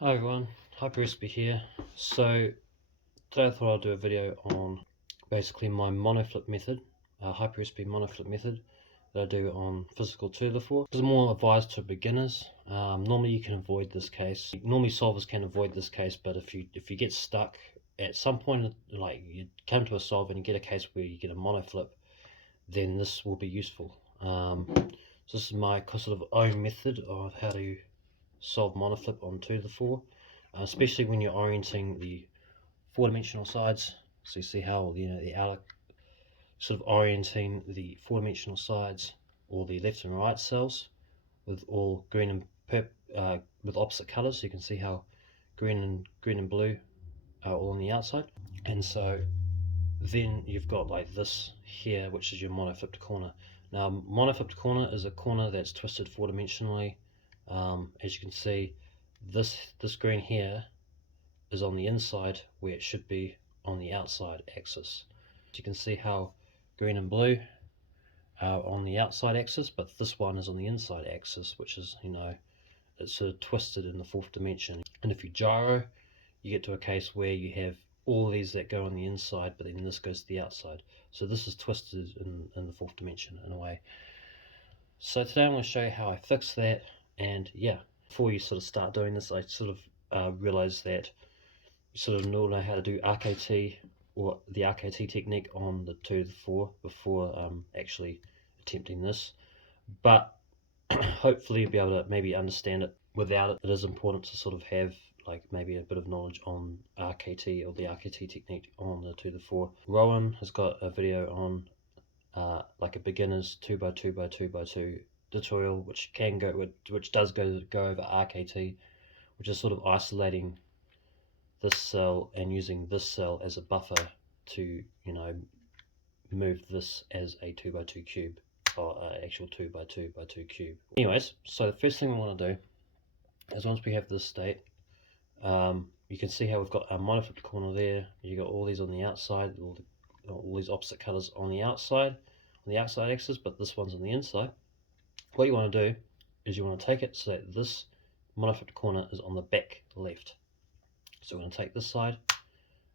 Hi everyone, Hyperespy here. So today I thought I'd do a video on basically my monoflip method, Hyperespy monoflip method that I do on physical 2 to the 4. This is more advised to beginners. Normally you can avoid this case. Normally solvers can avoid this case, but if you get stuck at some point, like you come to a solve and you get a case where you get a monoflip, then this will be useful. So this is my sort of own method of how to solve monoflip on 2 to the 4, especially when you're orienting the four-dimensional sides. So you see how the outer sort of orienting the four-dimensional sides, or the left and right cells, with all green and with opposite colors. So you can see how green and blue are all on the outside, and so then you've got like this here, which is your monoflipped corner. Now, monoflipped corner is a corner that's twisted four-dimensionally. As you can see, this green here is on the inside where it should be on the outside axis. So you can see how green and blue are on the outside axis, but this one is on the inside axis, which is, it's sort of twisted in the fourth dimension. And if you gyro, you get to a case where you have all these that go on the inside, but then this goes to the outside. So this is twisted in the fourth dimension in a way. So today I'm going to show you how I fix that. And yeah, before you sort of start doing this, I sort of realized that you sort of know how to do RKT, or the RKT technique, on the 2 to the 4 before actually attempting this. But hopefully you'll be able to maybe understand it without it. It is important to sort of have like maybe a bit of knowledge on RKT, or the RKT technique, on the 2 to the 4. Rowan has got a video on like a beginner's 2x2x2x2 tutorial, which does go over RKT, which is sort of isolating this cell and using this cell as a buffer to move this as a 2x2 cube, or actual 2x2x2 cube. Anyways, so the first thing we want to do is, once we have this state, you can see how we've got a monoflipped corner there. You got all these on the outside, all these opposite colors on the outside axis, but this one's on the inside. What you want to do is you want to take it so that this monoflipped corner is on the back left. So we're going to take this side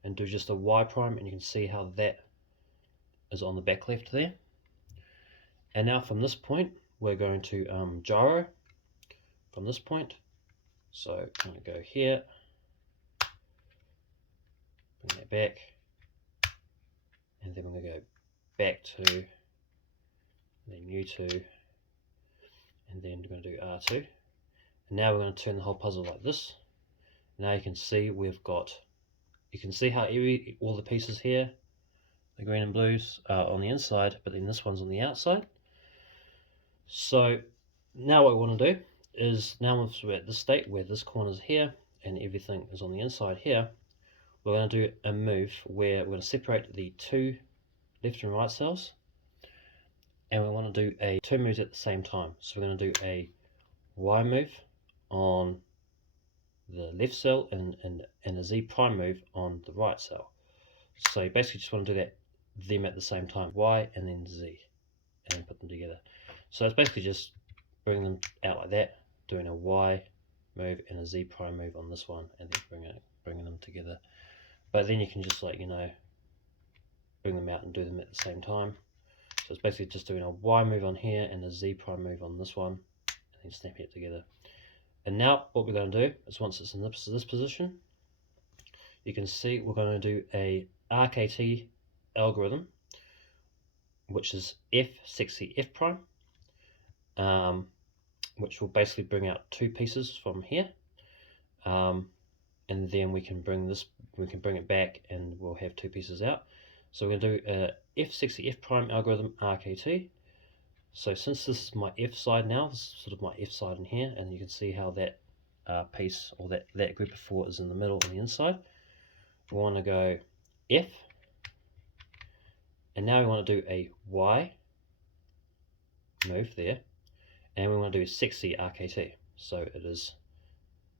and do just a Y prime, and you can see how that is on the back left there. And now from this point, we're going to gyro from this point. So I'm going to go here, bring that back, and then we're going to go back to, then U2, and then we're going to do R2. And now we're going to turn the whole puzzle like this. Now you can see you can see how all the pieces here, the green and blues, are on the inside, but then this one's on the outside. So now what we want to do is, now we're at this state where this corner is here and everything is on the inside here, we're going to do a move where we're going to separate the two left and right cells, and we want to do two moves at the same time. So we're going to do a Y move on the left cell and a Z prime move on the right cell. So you basically just want to do them at the same time, Y and then Z, and then put them together. So it's basically just bringing them out like that, doing a Y move and a Z prime move on this one, and then bringing them together. But then you can just bring them out and do them at the same time. So it's basically just doing a Y move on here and a Z prime move on this one, and then snapping it together. And now what we're going to do is, once it's in this position, you can see we're going to do a RKT algorithm, which is F, sexy F prime, which will basically bring out two pieces from here, and then we can bring it back and we'll have two pieces out. So we're going to do a F, sexy F prime algorithm RKT. So since this is my F side now, this is sort of my F side in here, and you can see how that piece, or that group of four, is in the middle on the inside. We want to go F, and now we want to do a Y move there, and we want to do sexy RKT. So it is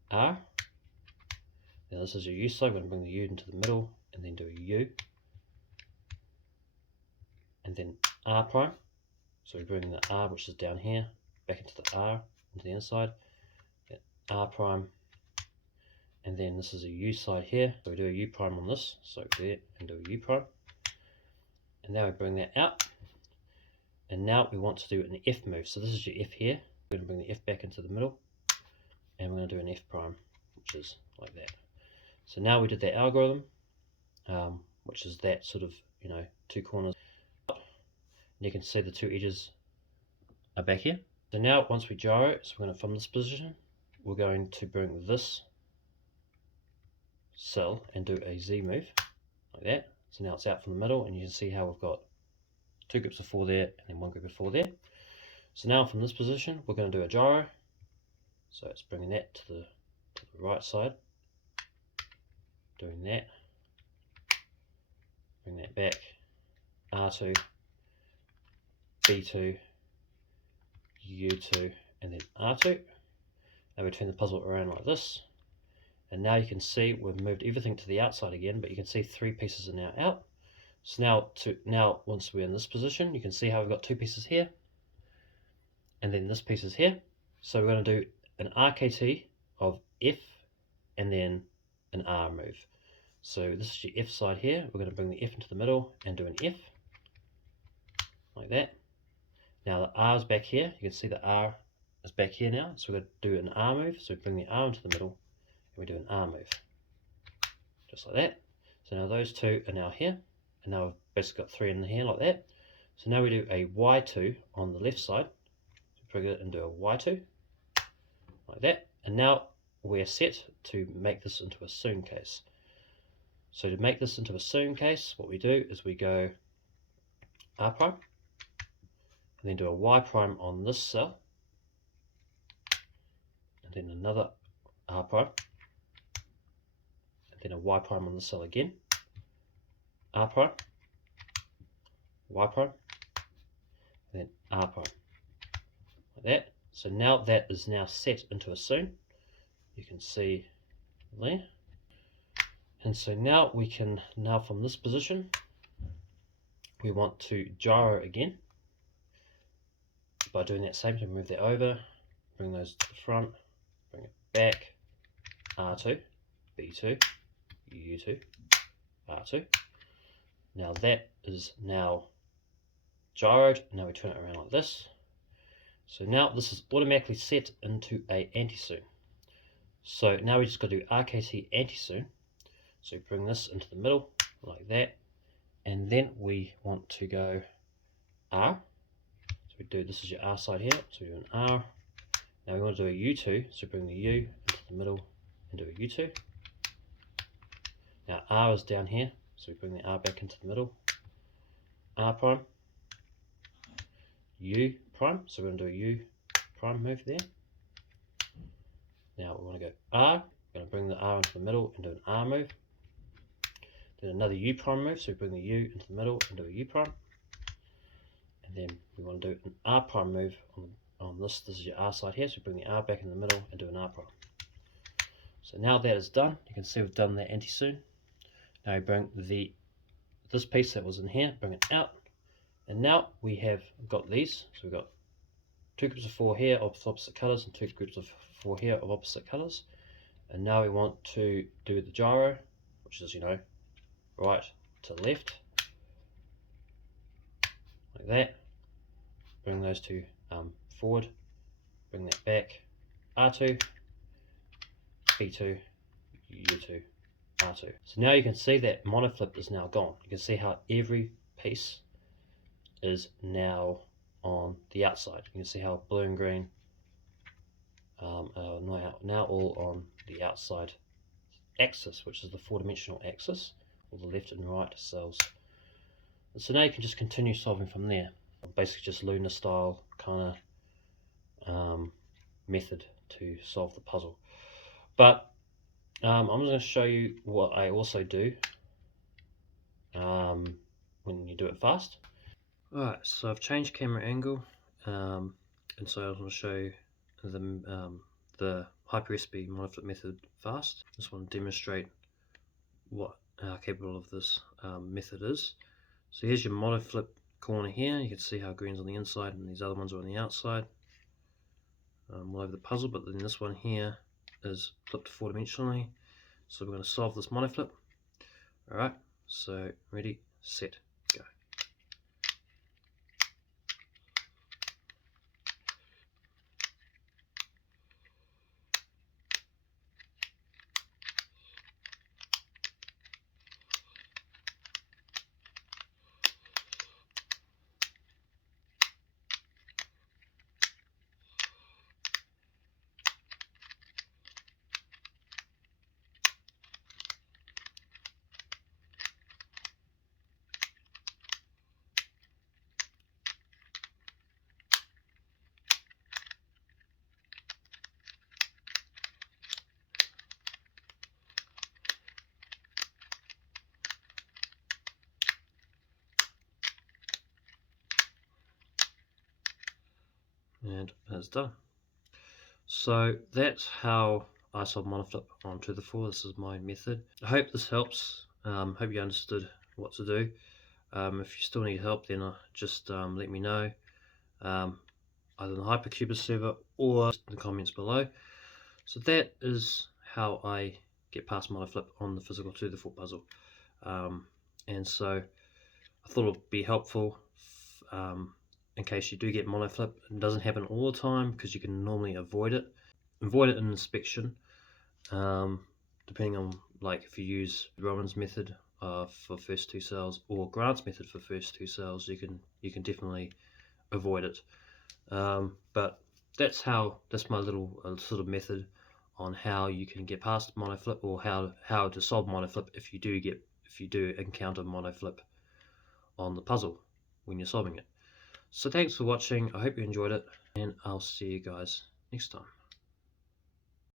R. Now this is your U side. We're going to bring the U into the middle and then do a U, and then R prime. So we bring the R, which is down here, back into the R, into the inside, R prime, and then this is a U side here, so we do a U prime on this, so there, and do a U prime, and now we bring that out, and now we want to do an F move. So this is your F here, we're going to bring the F back into the middle, and we're going to do an F prime, which is like that. So now we did that algorithm, which is that sort of, you know, two corners, and you can see the two edges are back here. So now once we gyro, so we're going to, from this position, we're going to bring this cell and do a Z move like that. So now it's out from the middle, and you can see how we've got two groups of 4 there and then one group of 4 there. So now from this position we're going to do a gyro, so it's bringing that to the right side, doing that, bring that back, R2, B2, U2, and then R2, and we turn the puzzle around like this. And now you can see we've moved everything to the outside again, but you can see 3 pieces are now out. So now once we're in this position, you can see how we've got 2 pieces here, and then this piece is here. So we're going to do an RKT of F and then an R move. So this is your F side here, we're going to bring the F into the middle and do an F, like that. Now the R is back here, you can see the R is back here now, so we're going to do an R move, so we bring the R into the middle, we do an R move, just like that. So now those 2 are now here, and now we've basically got 3 in here like that. So now we do a Y2 on the left side, so bring it and do a Y2 like that, and now we're set to make this into a soon case. So to make this into a soon case, what we do is we go R prime, and then do a Y prime on this cell, and then another R prime, then a Y prime on the cell again, R prime, Y prime, and then R prime, like that. So now that is now set into a soon, you can see there. And so now we can, from this position, we want to gyro again by doing that same thing. Move that over, bring those to the front, bring it back, R2, B2, U2, R2. Now that is now gyroed. Now we turn it around like this. So now this is automatically set into a anti-soon. So now we just got to do RKT anti-soon. So bring this into the middle like that, and then we want to go R. So we do, this is your R side here, so we do an R. Now we want to do a U2, so bring the U into the middle and do a U2. Now R is down here, so we bring the R back into the middle, R prime, U prime, so we're going to do a U prime move there. Now we want to go R, we're going to bring the R into the middle and do an R move. Then another U prime move, so we bring the U into the middle and do a U prime. And then we want to do an R prime move on this is your R side here, so we bring the R back in the middle and do an R prime. So now that is done, you can see we've done the anti-soon. Now we bring this piece that was in here, bring it out, and now we have got these. So we've got 2 groups of 4 here of opposite colours and 2 groups of 4 here of opposite colours. And now we want to do the gyro, which is, you know, right to left, like that. Bring those 2 forward, bring that back, R2, B2, U2, R2. So now you can see that monoflip is now gone. You can see how every piece is now on the outside. You can see how blue and green are now all on the outside axis, which is the 4-dimensional axis, or the left and right cells. And so now you can just continue solving from there. Basically just lunar style kind of method to solve the puzzle. But I'm just going to show you what I also do when you do it fast. Alright, so I've changed camera angle, and so I was going to show you the Hyperespy monoflip method fast. Just want to demonstrate what how capable of this method is. So here's your monoflip corner here. You can see how green's on the inside and these other ones are on the outside, all over the puzzle. But then this one here is flipped 4-dimensionally. So we're going to solve this monoflip. Alright, so ready, set, go. And it's done. So that's how I solve monoflip on 2 to the 4. This is my method. I hope this helps. Hope you understood what to do. If you still need help, then just let me know, either in the hypercubers server or in the comments below. So that is how I get past monoflip on the physical 2 to the 4 puzzle. And so I thought it would be helpful in case you do get monoflip. It doesn't happen all the time because you can normally avoid it in inspection, depending on, like, if you use Rowan's method for first 2 cells or Grant's method for first 2 cells, you can definitely avoid it. But that's my little sort of method on how you can get past monoflip, or how to solve monoflip if you do encounter monoflip on the puzzle when you're solving it. So thanks for watching. I hope you enjoyed it, and I'll see you guys next time.